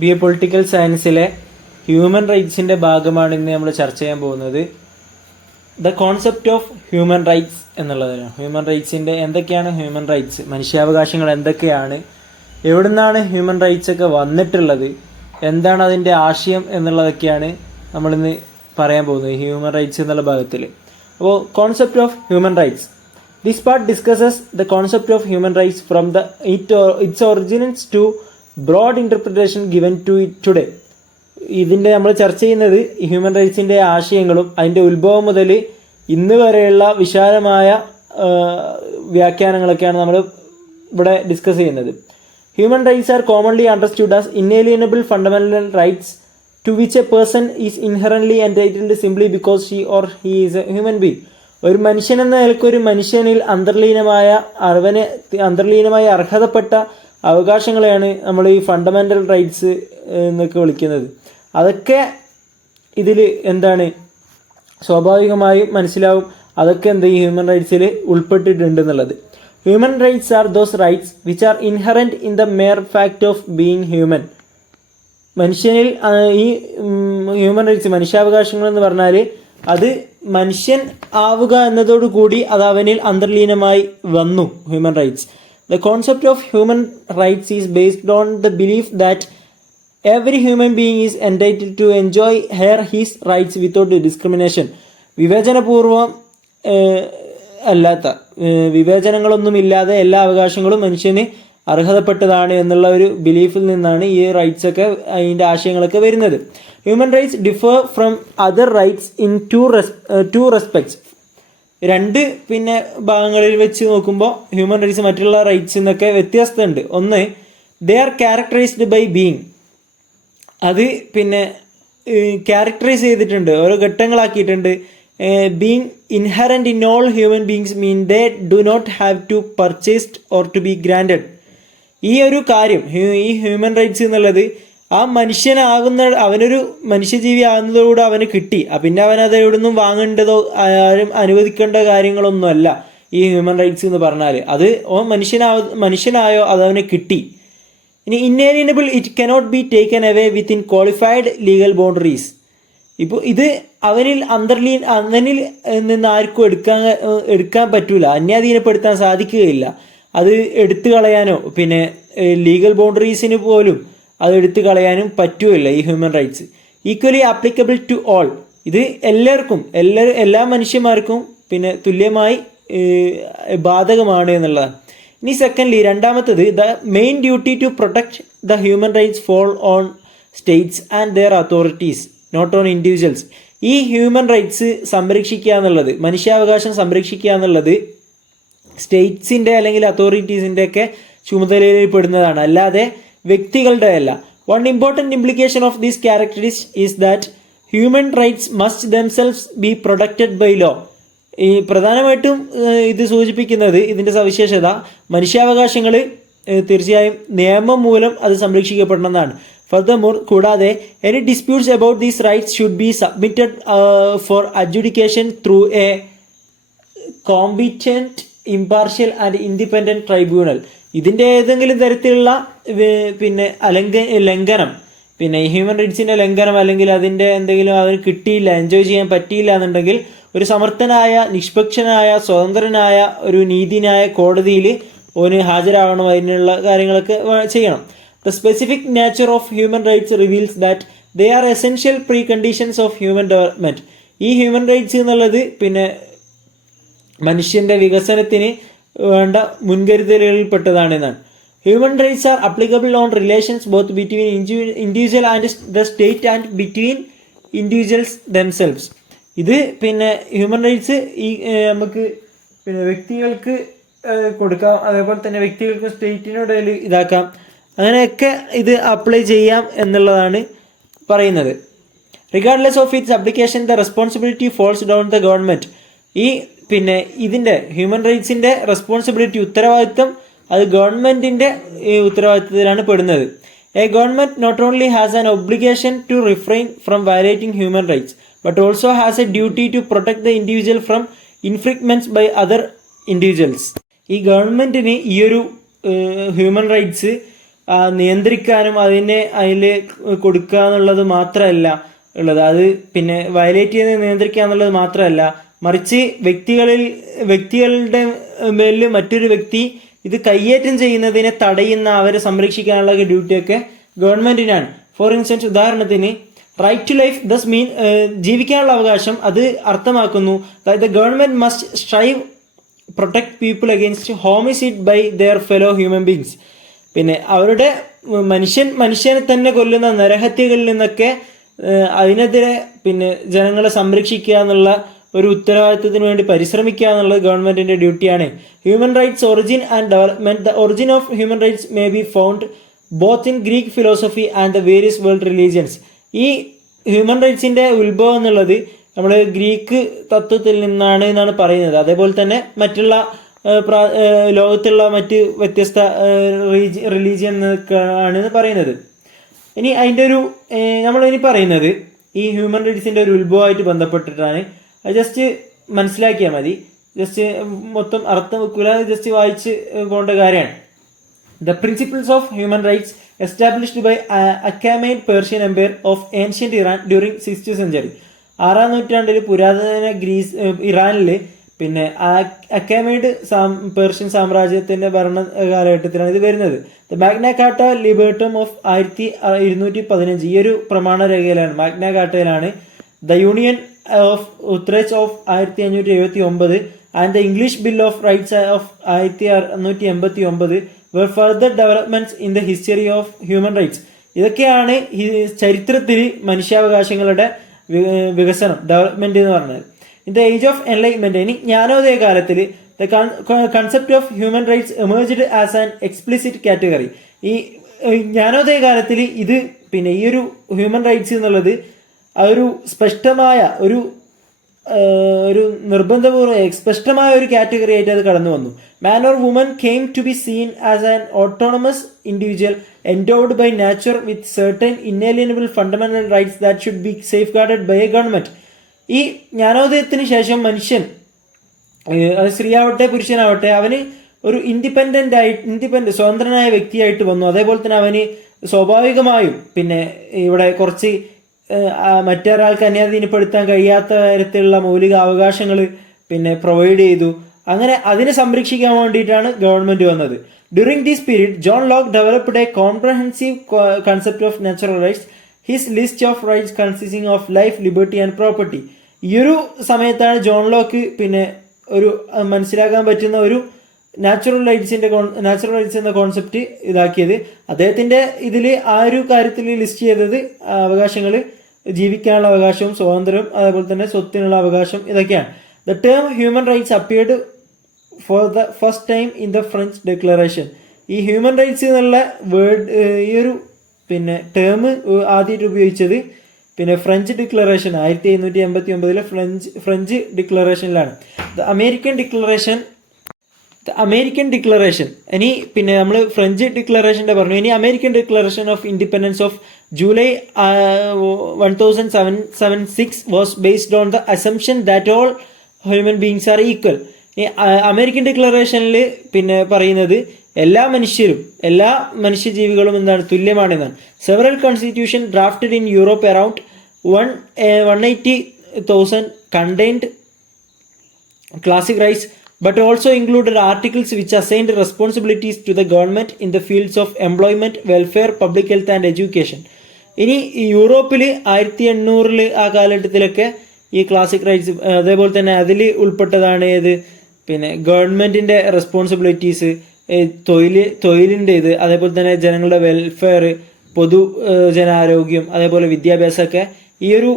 BA political സയൻസിലെ human റൈറ്റ്സിൻ്റെ ഭാഗമാണ് ഇന്ന് നമ്മൾ ചർച്ച ചെയ്യാൻ പോകുന്നത്. The concept of human rights എന്നുള്ളതാണ്. ഹ്യൂമൻ റൈറ്റ്സിൻ്റെ എന്തൊക്കെയാണ് ഹ്യൂമൻ റൈറ്റ്സ്, മനുഷ്യാവകാശങ്ങൾ എന്തൊക്കെയാണ്, എവിടുന്നാണ് ഹ്യൂമൻ റൈറ്റ്സ് ഒക്കെ വന്നിട്ടുള്ളത്, എന്താണ് അതിൻ്റെ ആശയം എന്നുള്ളതൊക്കെയാണ് നമ്മളിന്ന് പറയാൻ പോകുന്നത് ഹ്യൂമൻ റൈറ്റ്സ് എന്നുള്ള ഭാഗത്തിൽ. അപ്പോൾ concept of human rights. This part discusses the concept of human rights from the its originals to broad interpretation given to it today. ഇതിൻ്റെ നമ്മൾ ചർച്ച ചെയ്യുന്നത് ഹ്യൂമൻ റൈറ്റ്സിൻ്റെ ആശയങ്ങളും അതിൻ്റെ ഉത്ഭവം മുതൽ ഇന്ന് വരെയുള്ള വിശാലമായ വ്യാഖ്യാനങ്ങളൊക്കെയാണ് നമ്മൾ ഇവിടെ ഡിസ്കസ് ചെയ്യുന്നത്. Human rights are commonly understood as inalienable fundamental rights to which a person is inherently entitled simply because she or he is a human being. ഒരു മനുഷ്യൻ എന്ന നിലയ്ക്ക് ഒരു മനുഷ്യനിൽ അന്തർലീനമായ അർഹതപ്പെട്ട അവകാശങ്ങളെയാണ് നമ്മൾ ഈ ഫണ്ടമെൻ്റൽ റൈറ്റ്സ് എന്നൊക്കെ വിളിക്കുന്നത്. അതൊക്കെ ഇതിൽ എന്താണ് സ്വാഭാവികമായും മനസ്സിലാവും, അതൊക്കെ ഈ ഹ്യൂമൻ റൈറ്റ്സിൽ ഉൾപ്പെട്ടിട്ടുണ്ട് എന്നുള്ളത്. Human rights are those rights which are inherent in the Meyer fact of being human. മനുഷ്യനിൽ ഈ ഹ്യൂമൻ റൈറ്റ്സ്, മനുഷ്യാവകാശങ്ങൾ എന്ന് പറഞ്ഞാൽ അത് മനുഷ്യൻ ആവുക എന്നതോടുകൂടി അത് അവനിൽ അന്തർലീനമായി വന്നു. Human rights. The concept of human rights is based on the belief that every human being is entitled to enjoy his rights without discrimination. വിവേചനപൂർവം അല്ലാത്ത, വിവേചനങ്ങളൊന്നുമില്ലാതെ എല്ലാ അവകാശങ്ങളും മനുഷ്യന് അർഹതപ്പെട്ടതാണ് എന്നുള്ള ഒരു ബിലീഫിൽ നിന്നാണ് ഈ റൈറ്റ്സ് ഒക്കെ, അതിൻ്റെ ആശയങ്ങളൊക്കെ വരുന്നത്. Human rights differ from other rights in two respects. രണ്ട് ഭാഗങ്ങളിൽ വെച്ച് നോക്കുമ്പോൾ ഹ്യൂമൻ റൈറ്റ്സ് മറ്റുള്ള റൈറ്റ്സ് എന്നൊക്കെ വ്യത്യസ്തമുണ്ട്. ഒന്ന്, they are characterized by being. അത് ക്യാരക്ടറൈസ് ചെയ്തിട്ടുണ്ട്, ഓരോ ഘട്ടങ്ങളാക്കിയിട്ടുണ്ട്. Being inherent in all human beings mean they do not have to purchased or to be granted. ഈ ഒരു കാര്യം, ഈ ഹ്യൂമൻ റൈറ്റ്സ് എന്നുള്ളത് ആ അവനൊരു മനുഷ്യജീവി ആകുന്നതോടുകൂടെ അവന് കിട്ടി. പിന്നെ അവനത് എവിടുന്നും വാങ്ങേണ്ടതോ ആരും അനുവദിക്കേണ്ട കാര്യങ്ങളൊന്നുമല്ല ഈ ഹ്യൂമൻ റൈറ്റ്സ് എന്ന് പറഞ്ഞാൽ. അത് മനുഷ്യനായോ അതവന് കിട്ടി. ഇനി inalienable, it cannot be taken away within qualified legal boundaries. ഇപ്പോൾ ഇത് അവനിൽ നിന്ന് ആർക്കും എടുക്കാൻ പറ്റൂല, അന്യാധീനപ്പെടുത്താൻ സാധിക്കുകയില്ല. അത് എടുത്തു കളയാനോ ലീഗൽ ബൗണ്ടറീസിന് പോലും അത് എടുത്തു കളയാനും പറ്റുകയില്ല ഈ human rights. Equally applicable to all. ഇത് എല്ലാ മനുഷ്യന്മാർക്കും തുല്യമായി ബാധകമാണ് എന്നുള്ളതാണ്. ഇനി സെക്കൻഡ്ലി, രണ്ടാമത്തത്, the main duty to protect the human rights fall on states and their authorities, not on individuals. ഈ ഹ്യൂമൻ റൈറ്റ്സ് സംരക്ഷിക്കുക എന്നുള്ളത്, മനുഷ്യാവകാശം സംരക്ഷിക്കുക എന്നുള്ളത് സ്റ്റേറ്റ്സിൻ്റെ അല്ലെങ്കിൽ അതോറിറ്റീസിൻ്റെ ഒക്കെ ചുമതലയിൽ പെടുന്നതാണ്, അല്ലാതെ വ്യക്തികളുടെ അല്ല. One important implication of these characteristics is that human rights must themselves be protected by law. ഈ പ്രധാനമായിട്ടും ഇത് സൂചിപ്പിക്കുന്നത്, ഇതിൻ്റെ സവിശേഷത, മനുഷ്യാവകാശങ്ങൾ തീർച്ചയായും നിയമം മൂലം അത് സംരക്ഷിക്കപ്പെടണമെന്നാണ്. ഫർദർമോർ, കൂടാതെ any disputes about these rights should be submitted for adjudication through a competent, impartial and independent tribunal. ഇതിൻ്റെ ഏതെങ്കിലും തരത്തിലുള്ള ലംഘനം, ഹ്യൂമൻ റൈറ്റ്സിൻ്റെ ലംഘനം, അല്ലെങ്കിൽ അതിൻ്റെ എന്തെങ്കിലും അവന് കിട്ടിയില്ല, എൻജോയ് ചെയ്യാൻ പറ്റിയില്ല എന്നുണ്ടെങ്കിൽ ഒരു സമർത്ഥനായ, നിഷ്പക്ഷനായ, സ്വതന്ത്രനായ ഒരു നീതിന്യായ കോടതിയിൽ ഓന് ഹാജരാകണം. അതിനുള്ള കാര്യങ്ങളൊക്കെ ചെയ്യണം. The specific nature of human rights reveals that they are essential pre conditions of human development. ഈ ഹ്യൂമൻ റൈറ്റ്സ് എന്നുള്ളത് മനുഷ്യൻ്റെ വികസനത്തിന് വേണ്ട മുൻകരുതലുകളിൽപ്പെട്ടതാണെന്നാണ്. Human rights are applicable on relations both between individual and the state and between individuals themselves. ഇത് ഹ്യൂമൻ റൈറ്റ്സ് നമുക്ക് വ്യക്തികൾക്ക് കൊടുക്കാം, അതേപോലെ തന്നെ വ്യക്തികൾക്ക് സ്റ്റേറ്റിനിടയിൽ ഇതാക്കാം, അങ്ങനെയൊക്കെ ഇത് അപ്ലൈ ചെയ്യാം എന്നുള്ളതാണ് പറയുന്നത്. Regardless of its application the responsibility falls down the government. ഈ ഇതിൻ്റെ ഹ്യൂമൻ റൈറ്റ്സിൻ്റെ റെസ്പോൺസിബിലിറ്റി, ഉത്തരവാദിത്വം, അത് ഗവൺമെൻറ്റിൻ്റെ ഉത്തരവാദിത്വത്തിലാണ് പെടുന്നത്. A government not only has an obligation to refrain from violating human rights but also has a duty to protect the individual from infringements by other individuals. ഈ ഗവൺമെൻറ്റിന് ഈ ഒരു ഹ്യൂമൻ റൈറ്റ്സ് നിയന്ത്രിക്കാനും അതിൽ കൊടുക്കുക എന്നുള്ളത് മാത്രമല്ല ഉള്ളത്. അത് പിന്നെ വയലേറ്റ് ചെയ്ത് നിയന്ത്രിക്കുക എന്നുള്ളത് മാത്രമല്ല, മറിച്ച് വ്യക്തികളുടെ മേലിൽ മറ്റൊരു വ്യക്തി ഇത് കയ്യേറ്റം ചെയ്യുന്നതിനെ തടയുന്ന, അവരെ സംരക്ഷിക്കാനുള്ള ഡ്യൂട്ടിയൊക്കെ ഗവൺമെന്റിനാണ്. ഫോർ ഇൻസ്റ്റൻസ്, ഉദാഹരണത്തിന് right to life thus mean ജീവിക്കാനുള്ള അവകാശം അത് അർത്ഥമാക്കുന്നു the government must strive protect people against homicide by their fellow human beings. പിന്നെ അവരുടെ മനുഷ്യനെ തന്നെ കൊല്ലുന്ന നരഹത്യകളിൽ നിന്നൊക്കെ അതിനെതിരെ പിന്നെ ജനങ്ങളെ സംരക്ഷിക്കുക എന്നുള്ള ഒരു ഉത്തരവാദിത്വത്തിന് വേണ്ടി പരിശ്രമിക്കുക എന്നുള്ളത് ഗവൺമെന്റിന്റെ ഡ്യൂട്ടിയാണ്. Human rights origin and development. The origin of human rights may be found both in Greek philosophy and the various world religions. ഈ ഹ്യൂമൻ റൈറ്റ്സിന്റെ ഉത്ഭവം എന്നുള്ളത് നമ്മൾ ഗ്രീക്ക് തത്വത്തിൽ നിന്നാണ് എന്നാണ് പറയുന്നത്. അതേപോലെ തന്നെ മറ്റുള്ള ലോകത്തുള്ള മറ്റ് വ്യത്യസ്ത റിലീജിയൻ ആണ് പറയുന്നത്. ഇനി അതിൻ്റെ ഒരു നമ്മളിനി പറയുന്നത് ഈ ഹ്യൂമൻ റൈറ്റ്സിന്റെ ഒരു ഉത്ഭവമായിട്ട് ബന്ധപ്പെട്ടിട്ടാണ്. അത് ജസ്റ്റ് മനസ്സിലാക്കിയാൽ മതി, ജസ്റ്റ് മൊത്തം അർത്ഥം വെക്കൂല, ജസ്റ്റ് വായിച്ച് പോകേണ്ട കാര്യമാണ്. The principles of human rights established by Achaemenid Persian Empire of ancient Iran during 6th century. 6ാം നൂറ്റാണ്ടിൽ പുരാതന ഇറാനിൽ പിന്നെ അക്കാമൈഡ് പേർഷ്യൻ സാമ്രാജ്യത്തിന്റെ ഭരണ കാലഘട്ടത്തിലാണ് ഇത് വരുന്നത്. The Magna Carta Libertatum of 1215 ഈ ഒരു പ്രമാണ രേഖയിലാണ്, മാഗ്ന കാർട്ടയിലാണ് the Union of Utrecht of 1579 and the English Bill of Rights of 1689 were further developments in the history of human rights. ഇതൊക്കെയാണ് ചരിത്രത്തിൽ മനുഷ്യാവകാശങ്ങളുടെ വികസനം, ഡെവലപ്മെന്റ് എന്ന് പറഞ്ഞത്. In the age of enlightenment, ഇനി ജ്ഞാനോദയ കാലത്തിൽ the concept of human rights emerged as an explicit category. ഈ ജ്ഞാനോദയ കാലത്തിൽ ഇത് പിന്നെ ഈ ഒരു ഹ്യൂമൻ റൈറ്റ്സ് എന്നുള്ളത് ഒരു സ്പഷ്ടമായ ഒരു നിർബന്ധപൂർവ്വം സ്പഷ്ടമായ ഒരു കാറ്റഗറി ആയിട്ട് അത് കടന്നു വന്നു. Man or woman came to be seen as an autonomous individual endowed by nature with certain inalienable fundamental rights that should be safeguarded by a government. ഈ ജ്ഞാനോദയത്തിന് ശേഷം മനുഷ്യൻ, അത് സ്ത്രീയാവട്ടെ പുരുഷനാവട്ടെ, അവന് ഒരു ഇൻഡിപെൻഡന്റ് സ്വതന്ത്രനായ വ്യക്തിയായിട്ട് വന്നു. അതേപോലെ തന്നെ അവന് സ്വാഭാവികമായും പിന്നെ ഇവിടെ കുറച്ച് മറ്റൊരാൾക്ക് അന്യാധീനപ്പെടുത്താൻ കഴിയാത്ത തരത്തിലുള്ള മൗലിക അവകാശങ്ങൾ പിന്നെ പ്രൊവൈഡ് ചെയ്തു. അങ്ങനെ അതിനെ സംരക്ഷിക്കാൻ വേണ്ടിയിട്ടാണ് ഗവൺമെന്റ് വന്നത്. During this period John Locke developed A comprehensive concept of natural rights, his list of rights consisting of life, liberty and property. ഈ ഒരു സമയത്താണ് ജോൺ ലോക്ക് പിന്നെ ഒരു മനസ്സിലാക്കാൻ പറ്റുന്ന ഒരു നാച്ചുറൽ റൈറ്റ്സ് എന്ന കോൺസെപ്റ്റ് ഇതാക്കിയത്. അദ്ദേഹത്തിന്റെ ഇതിൽ ആ ഒരു കാര്യത്തിൽ ലിസ്റ്റ് ചെയ്തത് അവകാശങ്ങൾ, ജീവിക്കാനുള്ള അവകാശവും സ്വാതന്ത്ര്യം, അതേപോലെ തന്നെ സ്വത്തിനുള്ള അവകാശം, ഇതൊക്കെയാണ്. The term human rights appeared for the first time in the French declaration. ഈ ഹ്യൂമൻ റൈറ്റ്സ് എന്നുള്ള വേർഡ്, ഈ ഒരു പിന്നെ ടേം ആദ്യമായിട്ട് ഉപയോഗിച്ചത് പിന്നെ ഫ്രഞ്ച് ഡിക്ലറേഷൻ 1789 ഫ്രഞ്ച് ഡിക്ലറേഷനിലാണ്. The American declaration. ഇനി പിന്നെ നമ്മൾ ഫ്രഞ്ച് ഡിക്ലറേഷൻ്റെ പറഞ്ഞു. ഇനി American Declaration of Independence of July 1776 was based on the assumption that all human beings are equal. ഈ അമേരിക്കൻ ഡിക്ലറേഷനിൽ പിന്നെ പറയുന്നത് എല്ലാ മനുഷ്യജീവികളും എന്താണ്, തുല്യമാണെന്നാണ്. Several constitution drafted in Europe around 180,000 contained classic rights, but also included articles which assigned responsibilities to the government in the fields of employment, welfare, public health and education. ഇനി യൂറോപ്പിൽ 1800 ആ കാലഘട്ടത്തിലൊക്കെ ഈ ക്ലാസിക് റൈറ്റ്സ്, അതേപോലെ തന്നെ അതിൽ ഉൾപ്പെട്ടതാണ് ഏത് പിന്നെ ഗവൺമെന്റിന്റെ റെസ്പോൺസിബിലിറ്റീസ്, തൊഴിലിൻ്റെ ഇത്, അതേപോലെ തന്നെ ജനങ്ങളുടെ വെൽഫെയർ, പൊതുജനാരോഗ്യം, അതേപോലെ വിദ്യാഭ്യാസമൊക്കെ ഈ ഒരു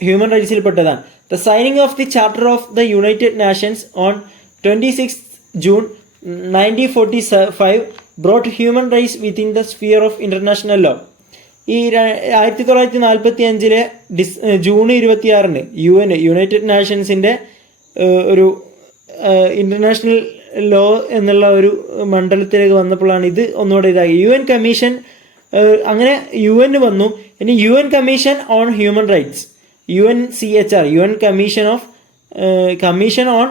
ഹ്യൂമൻ റൈറ്റ്സിൽ പെട്ടതാണ്. The signing off the charter of the United nations on 26 June 1945 brought human rights within the sphere of international law. ഈ 1945 ജൂൺ 26 യുണൈറ്റഡ് നാഷൻസിന്റെ ഒരു ഇന്റർനാഷണൽ ലോ എന്നുള്ള ഒരു മണ്ഡലത്തിലേക്ക് വന്നപ്പോഴാണ് ഇത് ഒന്നുകൂടെ ഇതായി. UN കമ്മീഷൻ, അങ്ങനെ UN വന്നു. ഇനി UN commission on human rights, UNCHR, UN commission on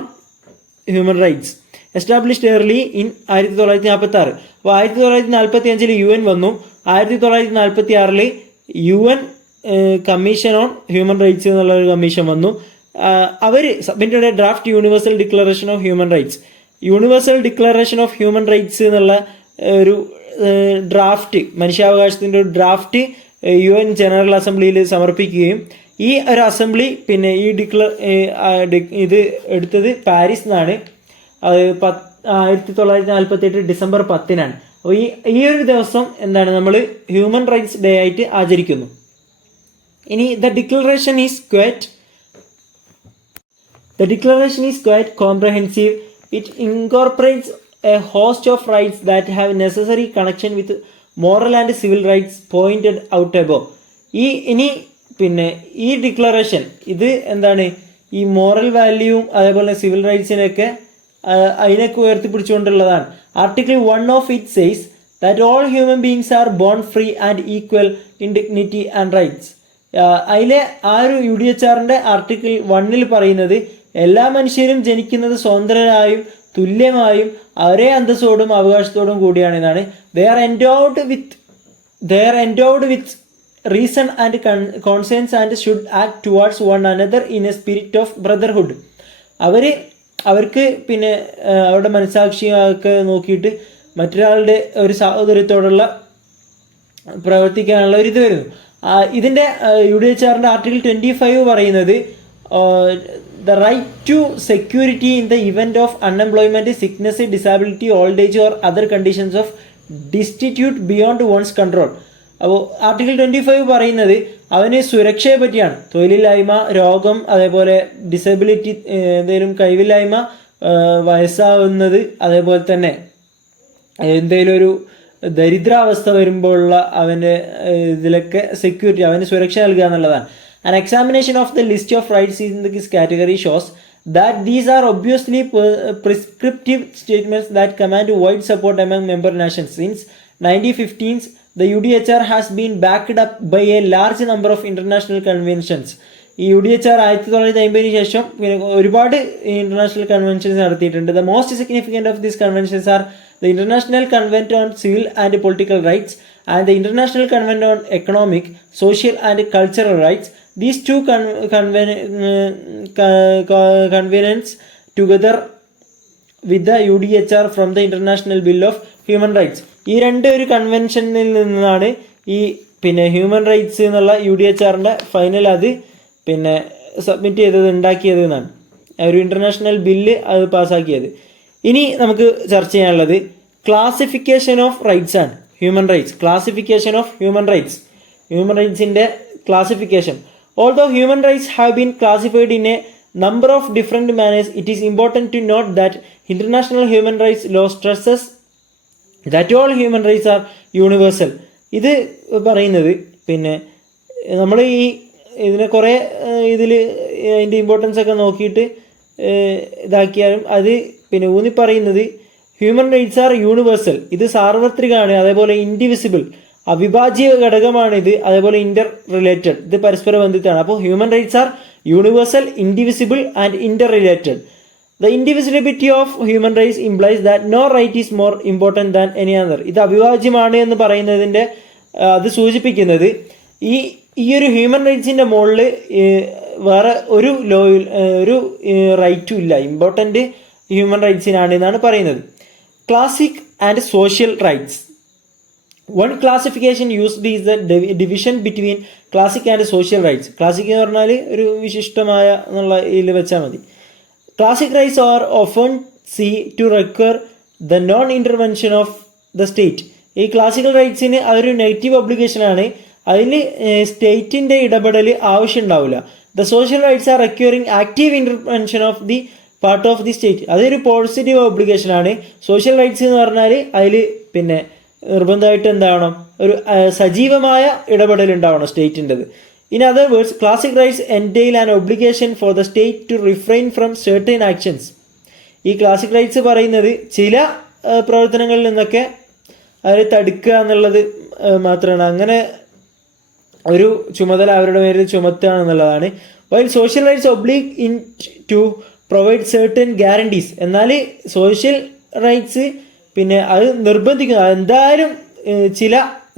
human rights. Established early in 1946. അപ്പോൾ 1945 UN വന്നു. 1946 UN commission on human rights എന്നുള്ള ഒരു കമ്മീഷൻ വന്നു. അവർ submitted a draft universal declaration of human rights. Universal declaration of human rights എന്നുള്ള ഒരു draft, മനുഷ്യാവകാശത്തിൻ്റെ ഒരു draft UN general അസംബ്ലിയിൽ സമർപ്പിക്കുകയും ഈ ഒരു അസംബ്ലി പിന്നെ ഈ ഇത് എടുത്തത് പാരീസ് നിന്നാണ്. അത് 1948 ഡിസംബർ 10-നാണ്. അപ്പോൾ ഈ ഒരു ദിവസം എന്താണ് നമ്മൾ ഹ്യൂമൻ റൈറ്റ്സ് ഡേ ആയിട്ട് ആചരിക്കുന്നു. ഇനി the declaration is quite comprehensive. It incorporates A host of rights that have necessary connection with moral and civil rights pointed out above. പിന്നെ ഈ ഡിക്ലറേഷൻ ഇത് എന്താണ് ഈ മോറൽ വാല്യൂവും അതേപോലെ സിവിൽ റൈറ്റ്സിനൊക്കെ അതിനൊക്കെ ഉയർത്തിപ്പിടിച്ചുകൊണ്ടുള്ളതാണ്. Article 1 of it says that all human beings are born free and equal in dignity and rights. അതിലെ ആ ഒരു UDHRന്റെ ആർട്ടിക്കിൾ 1 പറയുന്നത് എല്ലാ മനുഷ്യരും ജനിക്കുന്നത് സ്വതന്ത്രരായും തുല്യമായും ഒരേ അന്തസ്സോടും അവകാശത്തോടും കൂടിയാണെന്നാണ്. They are endowed with reason and conscience and should act towards one another in a spirit of brotherhood. അവർക്ക് പിന്നെ അവരുടെ മനസാക്ഷിയൊക്കെ നോക്കിയിട്ട് മറ്റൊരാളുടെ ഒരു സഹോദര്യത്തോടുള്ള പ്രവർത്തിക്കാനുള്ള ഒരു ഇത് വരുന്നു. ഇതിൻ്റെ UDHRന്റെ ആർട്ടിക്കിൾ 25 പറയുന്നത് the right to security in the event of unemployment, sickness, disability, old age or other conditions of destitute beyond one's control. അപ്പോൾ ആർട്ടിക്കിൾ 25 പറയുന്നത് അവന് സുരക്ഷയെ പറ്റിയാണ്. തൊഴിലില്ലായ്മ, രോഗം, അതേപോലെ ഡിസബിലിറ്റി, എന്തെങ്കിലും കഴിവില്ലായ്മ, വയസ്സാവുന്നത്, അതേപോലെ തന്നെ എന്തെങ്കിലും ഒരു ദരിദ്രാവസ്ഥ വരുമ്പോഴുള്ള അവൻ്റെ ഇതിലൊക്കെ സെക്യൂരിറ്റി, അവന് സുരക്ഷ നൽകുക എന്നുള്ളതാണ്. An examination of the list of rights in this category shows that these are obviously prescriptive statements that command wide support among member nations. Since 1915s, the UDHR has been backed up by a large number of international conventions. ഈ UDHR 1950 ശേഷം ഒരുപാട് international conventions നടത്തിയിട്ടുണ്ട്. The most significant of these conventions are the International Convention on Civil and Political Rights and the International Convention on Economic, Social and Cultural Rights. These two conventions together with the UDHR from the International Bill of Human Rights. ഈ ഒരു കൺവെൻഷനിൽ നിന്നാണ് ഈ പിന്നെ human rights എന്നുള്ള UDHRന്റെ final അത് പിന്നെ submit ചെയ്തത്, ഉണ്ടാക്കിയത് എന്നാണ്. ഒരു ഇൻ്റർനാഷണൽ ബില്ല് അത് പാസ്സാക്കിയത്. ഇനി നമുക്ക് ചർച്ച ചെയ്യാനുള്ളത് ക്ലാസിഫിക്കേഷൻ ഓഫ് റൈറ്റ്സ് ആണ്. Human rights, classification of human rights, human റൈറ്റ്സിൻ്റെ classification. Although human rights have been classified in a number of different manners, it is important to note that international human rights law stresses that all human rights are universal. ഇത് പറയുന്നത് പിന്നെ നമ്മൾ ഇതിനെ കുറേ ഇതിൽ അതിൻ്റെ importance ഒക്കെ നോക്കിയിട്ട് ഇതാക്കിയാലും അത് പിന്നെ ഊന്നി പറയുന്നത് ഹ്യൂമൻ റൈറ്റ്സ് ആർ യൂണിവേഴ്സൽ, ഇത് സാർവത്രികമാണ്, അതേപോലെ ഇൻഡിവിസിബിൾ, അവിഭാജ്യ ഘടകമാണിത്, അതേപോലെ ഇന്റർ റിലേറ്റഡ്, ഇത് പരസ്പര ബന്ധിതമാണ്. അപ്പോൾ human rights are universal, indivisible and interrelated. The indivisibility of human rights implies that no right is more important than any other. ഇത് അവിഭാജ്യമാണ് എന്ന് പറയുന്നതിൻ്റെ അത് സൂചിപ്പിക്കുന്നത് ഈ ഒരു ഹ്യൂമൻ റൈറ്റ്സിൻ്റെ മുകളിൽ വേറെ ഒരു ഒരു റൈറ്റും ഇല്ല, ഇമ്പോർട്ടൻറ്റ് ഹ്യൂമൻ റൈറ്റ്സിനാണ് എന്നാണ് പറയുന്നത്. Classic and social rights. One classification used is the division between classic and social rights. Classic എന്ന് പറഞ്ഞാൽ ഒരു വിശിഷ്ടമായ എന്നുള്ള ഇതിൽ വെച്ചാൽ മതി. Classic rights are often seen to require the non-intervention of the state. ഈ ക്ലാസിക്കൽ റൈറ്റ്സിന് അതൊരു നെഗറ്റീവ് ഒബ്ലിഗേഷനാണ്, അതിൽ സ്റ്റേറ്റിൻ്റെ ഇടപെടൽ ആവശ്യം ഉണ്ടാവില്ല. The social rights R requiring active intervention of the part of the state. അതൊരു പോസിറ്റീവ് ഒബ്ലിഗേഷനാണ്. സോഷ്യൽ റൈറ്റ്സ് എന്ന് പറഞ്ഞാൽ അതിൽ പിന്നെ നിർബന്ധമായിട്ട് എന്താവണം, ഒരു സജീവമായ ഇടപെടൽ ഉണ്ടാവണം സ്റ്റേറ്റിൻ്റെത്. In other words, classic rights entail an obligation for the state to refrain from certain actions. ഈ ക്ലാസിക് റൈറ്റ്സ് പറയുന്നത് ചില പ്രവർത്തനങ്ങളിൽ നിന്നൊക്കെ അവരെ തടുക്കുക എന്നുള്ളത് മാത്രമാണ്, അങ്ങനെ ഒരു ചുമതല അവരുടെ മേലിൽ ചുമത്തുക എന്നുള്ളതാണ്. While social rights oblige in to provide certain guarantees. എന്നാൽ സോഷ്യൽ റൈറ്റ്സ് പിന്നെ അത് നിർബന്ധിക്കുന്നു, എന്തായാലും ചില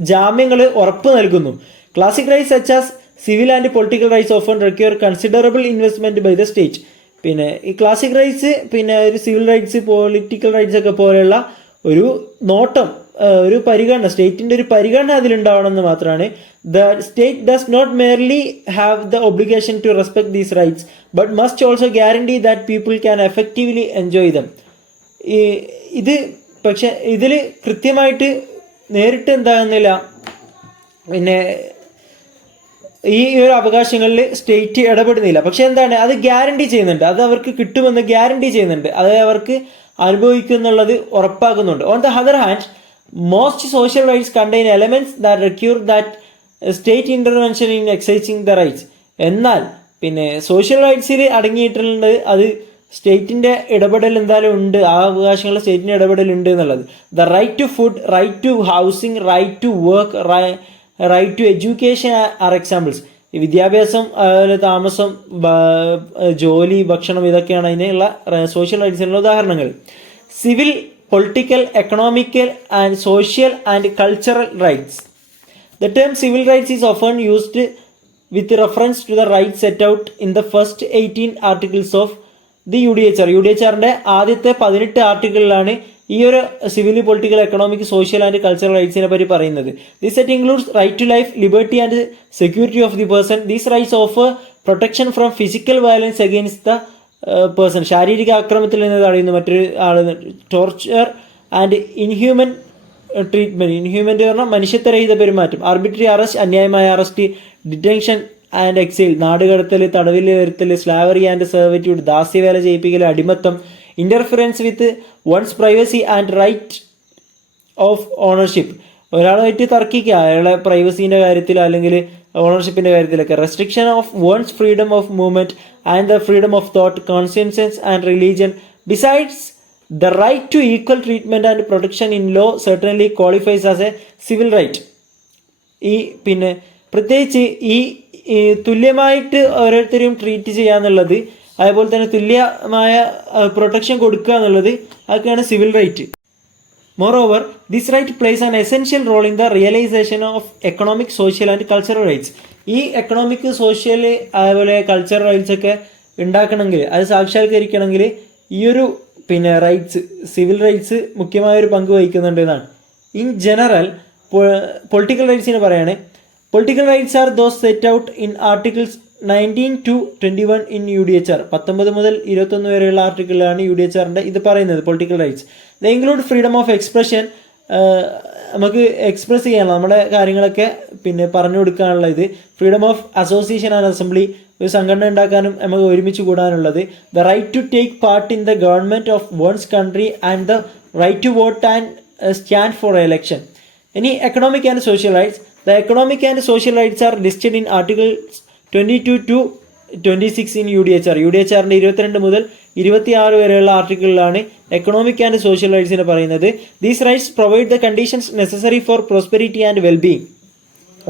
ജാമ്യങ്ങൾ ഉറപ്പ് നൽകുന്നു. Classic rights such as civil and political rights often require considerable investment by the state. പിന്നെ ഈ ക്ലാസിക് റൈറ്റ്സ് പിന്നെ ഒരു സിവിൽ റൈറ്റ്സ് പൊളിറ്റിക്കൽ റൈറ്റ്സ് ഒക്കെ പോലെയുള്ള ഒരു നോട്ടം, ഒരു പരിഗണന, സ്റ്റേറ്റിന്റെ ഒരു പരിഗണന അതിലുണ്ടാവണമെന്ന് മാത്രമാണ്. The state does not merely have the obligation to respect these rights but must also guarantee that people can effectively enjoy them. ഇത് പക്ഷെ ഇതിൽ കൃത്യമായിട്ട് നേരിട്ട് എന്താകുന്നില്ല, പിന്നെ ഈ ഒരു അവകാശങ്ങളിൽ സ്റ്റേറ്റ് ഇടപെടുന്നില്ല. പക്ഷെ എന്താണ്, അത് ഗ്യാരണ്ടി ചെയ്യുന്നുണ്ട്, അത് അവർക്ക് കിട്ടുമെന്ന് ഗ്യാരണ്ടി ചെയ്യുന്നുണ്ട്, അത് അവർക്ക് അനുഭവിക്കുന്നുള്ളത് ഉറപ്പാക്കുന്നുണ്ട്. On the other hand most social rights contain elements that require that state intervention in exercising the rights. എന്നാൽ പിന്നെ സോഷ്യൽ റൈറ്റ്സിൽ അടങ്ങിയിട്ടുള്ളത് അത് സ്റ്റേറ്റിന്റെ ഇടപെടൽ എന്തായാലും ഉണ്ട്, ആ അവകാശങ്ങളിൽ സ്റ്റേറ്റിന്റെ ഇടപെടൽ ഉണ്ട് എന്നുള്ളത്. The right to food, right to housing, right to work, right to education are examples. ഈ വിദ്യാഭ്യാസം, അതുപോലെ താമസം, ജോലി, ഭക്ഷണം, ഇതൊക്കെയാണ് അതിനുള്ള സോഷ്യൽ റൈറ്റ്സിനുള്ള ഉദാഹരണങ്ങൾ. Civil, political, economical and social and cultural rights. The term civil rights is often used with reference to the rights set out in the first 18 articles of the UDHR. UDHRന്റെ ആദ്യത്തെ 18 ആർട്ടിക്കിളിലാണ് ഈ ഒരു civil, political, economic, social and cultural റൈറ്റ്സിനെ പറ്റി പറയുന്നത്. This set includes right to life, liberty and security of the person. These rights offer protection from physical violence against the person. ശാരീരിക ആക്രമണത്തിൽ നിന്ന് തടയുന്നു മറ്റൊരു ആൾ. Torture and inhuman treatment. ഇൻഹ്യൂമൻ്റ് പറഞ്ഞാൽ മനുഷ്യത്വരഹിത പെരുമാറ്റം. ആർബിട്രറി അറസ്റ്റ്, അന്യായമായ അറസ്റ്റ്. ഡിറ്റൻഷൻ ആൻഡ് എക്സൈൽ, നാടുകടത്തൽ, തടവിൽ വരുത്തൽ. സ്ലാവറി ആൻഡ് സെർവിറ്റ്യൂഡ്, ദാസ്യവേല ചെയ്യിപ്പിക്കൽ, അടിമത്തം. Interference with one's privacy and right of ownership, ഒരാളായിട്ട് തർക്കിക്കുക അയാളെ പ്രൈവസീൻ്റെ കാര്യത്തിൽ അല്ലെങ്കിൽ ഓണർഷിപ്പിൻ്റെ കാര്യത്തിലൊക്കെ. Restriction of one's freedom of movement and the freedom of thought, consciences and religion. Besides the right to equal treatment and protection in law certainly qualifies as a civil right. ഈ പിന്നെ പ്രത്യേകിച്ച് ഈ തുല്യമായിട്ട് ഓരോരുത്തരും ട്രീറ്റ് ചെയ്യാന്നുള്ളത്, അതേപോലെ തന്നെ തുല്യമായ പ്രൊട്ടക്ഷൻ കൊടുക്കുക എന്നുള്ളത്, അതൊക്കെയാണ് civil right. Moreover, this right plays an essential role in the realization of economic, social and cultural rights. ഈ എക്കണോമിക്, സോഷ്യൽ, അതേപോലെ കൾച്ചറൽ റൈറ്റ്സ് ഒക്കെ ഉണ്ടാക്കണമെങ്കിൽ, അത് സാക്ഷാത്കരിക്കണമെങ്കിൽ ഈ ഒരു പിന്നെ റൈറ്റ്സ്, സിവിൽ റൈറ്റ്സ് മുഖ്യമായൊരു പങ്ക് വഹിക്കുന്നുണ്ട് എന്നാണ്. ഇൻ ജനറൽ പൊളിറ്റിക്കൽ റൈറ്റ്സിനെ പറയുകയാണ്. Political rights are those set out in articles 19 to 21 in UDHR. 19 മുതൽ 21 വരെയുള്ള ആർട്ടിക്കിളിലാണ് UDHRന്റെ ഇത് പറയുന്നത്, political rights. The include freedom of expression, നമുക്ക് എക്സ്പ്രസ് ചെയ്യാനുള്ള നമ്മുടെ കാര്യങ്ങളൊക്കെ പിന്നെ പറഞ്ഞു കൊടുക്കാനുള്ള ഇത്. Freedom of association and assembly, ഒരു സംഘടന ഉണ്ടാക്കാനും നമുക്ക് ഒരുമിച്ച് കൂടാനുള്ളത്. The right to take part in the government of one's country and the right to vote and stand for election. ഇനി economic and social rights. The economic and social rights are listed in articles 22 to 26 in UDHR. UDHRന്റെ 22 മുതൽ 26 വരെയുള്ള ആർട്ടിക്കിളിലാണ് economic and social റൈറ്റ്സിനെ പറയുന്നത്. These rights provide the conditions necessary for prosperity and wellbeing.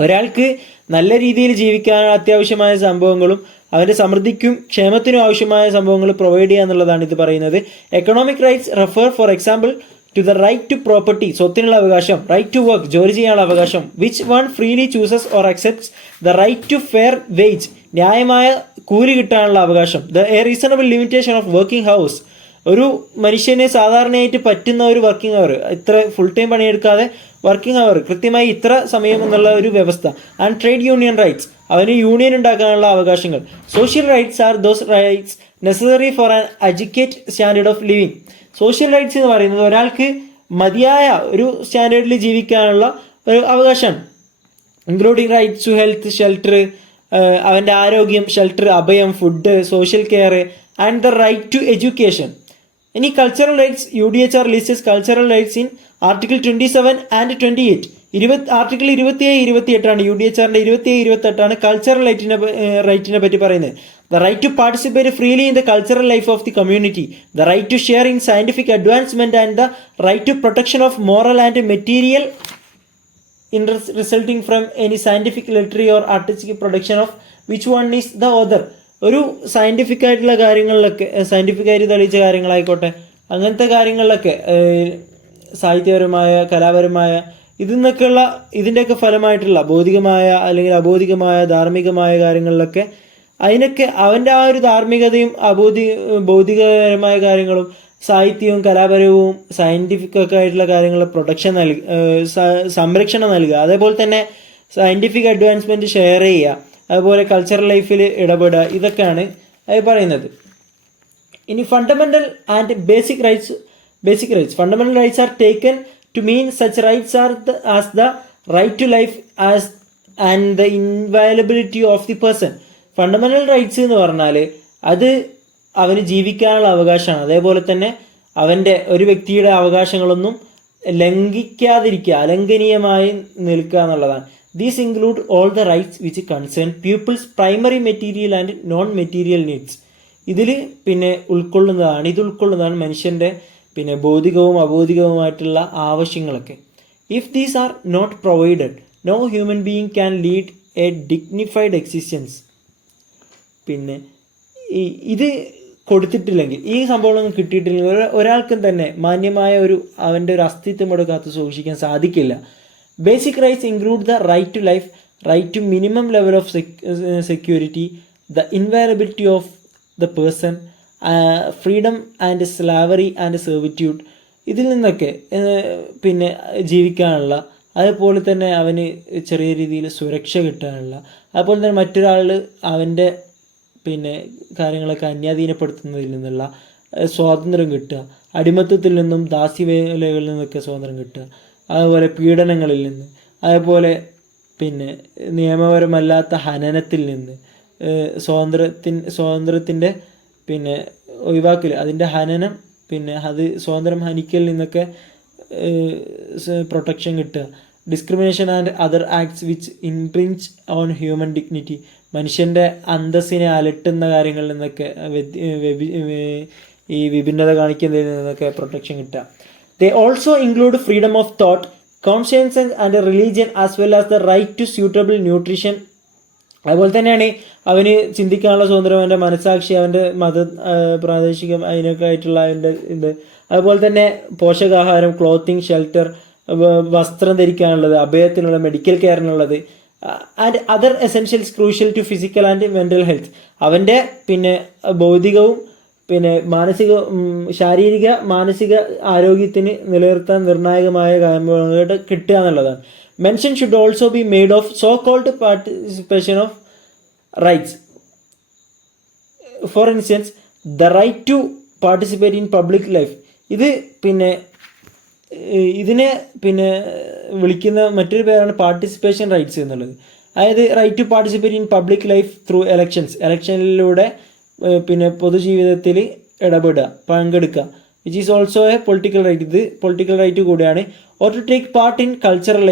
ഒരാൾക്ക് നല്ല രീതിയിൽ ജീവിക്കാൻ അത്യാവശ്യമായ സംഭവങ്ങളും അവൻ്റെ സമൃദ്ധിക്കും ക്ഷേമത്തിനും ആവശ്യമായ സംഭവങ്ങൾ പ്രൊവൈഡ് ചെയ്യുക എന്നുള്ളതാണ് ഇത് പറയുന്നത്. Economic rights refer for example to the right to property, സ്വത്തിനുള്ള അവകാശം. റൈറ്റ് ടു വർക്ക്, ജോലി ചെയ്യാനുള്ള അവകാശം. Which one freely chooses or accepts the right to fair wage, ന്യായമായ കൂലി കിട്ടാനുള്ള അവകാശം. The a reasonable limitation of working hours, ഒരു മനുഷ്യന് സാധാരണയായിട്ട് പറ്റുന്ന ഒരു വർക്കിംഗ് അവർ, ഇത്ര ഫുൾ ടൈം പണിയെടുക്കാതെ വർക്കിംഗ് അവർ കൃത്യമായി ഇത്ര സമയം എന്നുള്ള ഒരു വ്യവസ്ഥ. ആൻഡ് ട്രേഡ് യൂണിയൻ റൈറ്റ്സ്, അവന് യൂണിയൻ ഉണ്ടാക്കാനുള്ള അവകാശങ്ങൾ. Social rights are those rights necessary for an educate standard of living. Social rights എന്ന് പറയുന്നത് ഒരാൾക്ക് മതിയായ ഒരു സ്റ്റാൻഡേർഡിൽ ജീവിക്കാനുള്ള ഒരു അവകാശമാണ്. Including rights to health, shelter, അവൻ്റെ ആരോഗ്യം, ഷെൽട്ടർ, അഭയം, food, social care and the right to education. ഇനി cultural rights. UDHR lists cultural rights in article 27 and 28. Article 27, 28 UDHRന്റെ 27, 28 കൾച്ചറൽ റൈറ്റിനെ പറ്റി പറയുന്നത്. The right to participate freely in the cultural life of the community, the right to share in scientific advancement and the right to protection of moral and material resulting from any scientific literary or artistic production of which one is the author. ഒരു scientific ആയിട്ടുള്ള കാര്യങ്ങളിലൊക്കെ, സയൻറ്റിഫിക്കായിട്ട് തെളിയിച്ച കാര്യങ്ങളായിക്കോട്ടെ, അങ്ങനത്തെ കാര്യങ്ങളിലൊക്കെ സാഹിത്യപരമായ, കലാപരമായ ഇതിൻ്റെയൊക്കെ ഫലമായിട്ടുള്ള ഭൗതികമായ അല്ലെങ്കിൽ അബൗതികമായ ധാർമ്മികമായ കാര്യങ്ങളിലൊക്കെ അതിനൊക്കെ അവൻ്റെ ആ ഒരു ധാർമ്മികതയും ഭൗതികപരമായ കാര്യങ്ങളും സാഹിത്യവും കലാപരവും സയൻറ്റിഫിക്കൊക്കെ ആയിട്ടുള്ള കാര്യങ്ങൾ സംരക്ഷണം നൽകുക, അതേപോലെ തന്നെ സയൻറ്റിഫിക് അഡ്വാൻസ്മെൻറ്റ് ഷെയർ ചെയ്യുക, അതുപോലെ കൾച്ചറൽ ലൈഫിൽ ഇടപെടുക, ഇതൊക്കെയാണ് അത് പറയുന്നത്. ഇനി fundamental and basic rights fundamental rights are taken to mean such rights are as the right to life and the inviolability of the person. Fundamental rights എന്ന് പറഞ്ഞാൽ അത് അവന് ജീവിക്കാനുള്ള അവകാശമാണ്, അതേപോലെ തന്നെ അവൻ്റെ ഒരു വ്യക്തിയുടെ അവകാശങ്ങളൊന്നും ലംഘിക്കാതിരിക്കുക, അലംഘനീയമായി നിൽക്കുക എന്നുള്ളതാണ്. These include all the rights which concern people's primary material and non material needs. ഇതിൽ ഇത് ഉൾക്കൊള്ളുന്നതാണ് മനുഷ്യൻ്റെ ഭൗതികവും അഭൗതികവുമായിട്ടുള്ള ആവശ്യങ്ങളൊക്കെ. If these are not provided, no human being can lead a dignified existence. ഇത് കൊടുത്തിട്ടില്ലെങ്കിൽ, ഈ സംഭവങ്ങളൊന്നും കിട്ടിയിട്ടില്ലെങ്കിൽ ഒരാൾക്കും തന്നെ മാന്യമായ അവൻ്റെ ഒരു അസ്തിത്വം ഇവിടെ കാത്തു സൂക്ഷിക്കാൻ സാധിക്കില്ല. Basic rights include the right to life, right to minimum level of security, the inviolability of the person, freedom and slavery and servitude. ഇതിൽ നിന്നൊക്കെ ജീവിക്കാനുള്ള, അതുപോലെ തന്നെ അവന് ചെറിയ രീതിയിൽ സുരക്ഷ കിട്ടാനുള്ള, അതുപോലെ തന്നെ മറ്റൊരാൾ അവൻ്റെ കാര്യങ്ങളൊക്കെ അന്യാധീനപ്പെടുത്തുന്നതിൽ നിന്നുള്ള സ്വാതന്ത്ര്യം കിട്ടുക, അടിമത്തത്തിൽ നിന്നും ദാസ്യവേലകളിൽ നിന്നൊക്കെ സ്വാതന്ത്ര്യം കിട്ടുക, അതുപോലെ പീഡനങ്ങളിൽ നിന്ന്, അതുപോലെ നിയമപരമല്ലാത്ത ഹനനത്തിൽ നിന്ന് സ്വാതന്ത്ര്യത്തിൻ്റെ ഒഴിവാക്കൽ, അതിൻ്റെ ഹനനം, അത് സ്വാതന്ത്ര്യം ഹനിക്കലിൽ നിന്നൊക്കെ പ്രൊട്ടക്ഷൻ കിട്ടുക. Discrimination and other acts which infringe on human dignity, മനുഷ്യൻ്റെ അന്തസ്സിനെ അലട്ടുന്ന കാര്യങ്ങളിൽ നിന്നൊക്കെ, ഈ വിഭിന്നത കാണിക്കുന്നതിൽ നിന്നൊക്കെ പ്രൊട്ടക്ഷൻ കിട്ടുക. They also include freedom of thought, conscience and religion as well as the right to suitable nutrition. അതുപോലെ തന്നെയാണ് അവന് ചിന്തിക്കാനുള്ള സ്വാതന്ത്ര്യം, അവൻ്റെ മനസ്സാക്ഷി, അവൻ്റെ പ്രാദേശികം അതിനൊക്കെ ആയിട്ടുള്ള അതിൻ്റെ അതുപോലെ തന്നെ പോഷകാഹാരം, ക്ലോത്തിങ്, ഷെൽട്ടർ, വസ്ത്രം ധരിക്കാനുള്ളത്, അഭയത്തിനുള്ള, മെഡിക്കൽ കെയറിനുള്ളത്, and other essentials crucial to physical and mental health. അവൻ്റെ ഭൗതികവും ശാരീരിക മാനസിക ആരോഗ്യത്തിന് നിലനിർത്താൻ നിർണായകമായ കാര്യങ്ങൾ കിട്ടുക എന്നുള്ളതാണ്. Mention should also be made of so called participation of rights. For instance, the right to participate in public life. ഇത് ഇതിനെ വിളിക്കുന്ന മറ്റൊരു പേരാണ് പാർട്ടിസിപ്പേഷൻ റൈറ്റ്സ് എന്നുള്ളത്. അതായത് right to participate in public life through ഇലക്ഷനിലൂടെ പൊതുജീവിതത്തിൽ പങ്കെടുക്കുക, which is also a political right. ഇത് പൊളിറ്റിക്കൽ റൈറ്റ് കൂടിയാണ്. Or to take part in cultural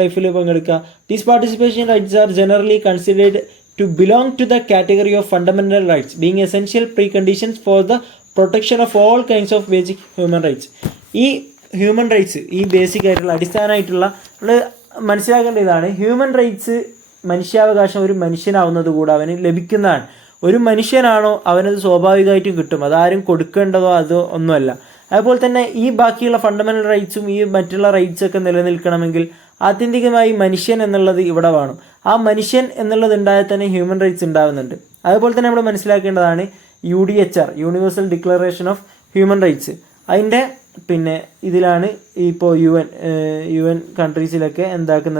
ലൈഫിൽ പങ്കെടുക്കുക. These participation rights are generally considered to belong to the category of fundamental rights, being essential pre conditions for the protection of all kinds of basic human rights. ഈ human rights, ഈ basic ആയിട്ടുള്ള അടിസ്ഥാനമായിട്ടുള്ള നമ്മൾ മനസ്സിലാക്കേണ്ട ഇതാണ്, human rights മനുഷ്യാവകാശം ഒരു മനുഷ്യനാവുന്നത് കൂടെ അവന് ലഭിക്കുന്നതാണ്. ഒരു മനുഷ്യനാണോ അവനത് സ്വാഭാവികമായിട്ടും കിട്ടും, അതാരും കൊടുക്കേണ്ടതോ അതോ ഒന്നുമല്ല. അതുപോലെ തന്നെ ഈ ബാക്കിയുള്ള ഫണ്ടമെൻ്റൽ റൈറ്റ്സും ഈ മറ്റുള്ള റൈറ്റ്സൊക്കെ നിലനിൽക്കണമെങ്കിൽ ആത്യന്തികമായി മനുഷ്യൻ എന്നുള്ളത് ഇവിടെ വേണം. ആ മനുഷ്യൻ എന്നുള്ളത് ഉണ്ടായാൽ തന്നെ ഹ്യൂമൻ റൈറ്റ്സ് ഉണ്ടാകുന്നുണ്ട്. അതുപോലെ തന്നെ നമ്മൾ മനസ്സിലാക്കേണ്ടതാണ് UDHR, universal declaration of human rights. അതിൻ്റെ ഇതിലാണ് ഇപ്പോൾ UN കൺട്രീസിലൊക്കെ എന്താക്കുന്നത്,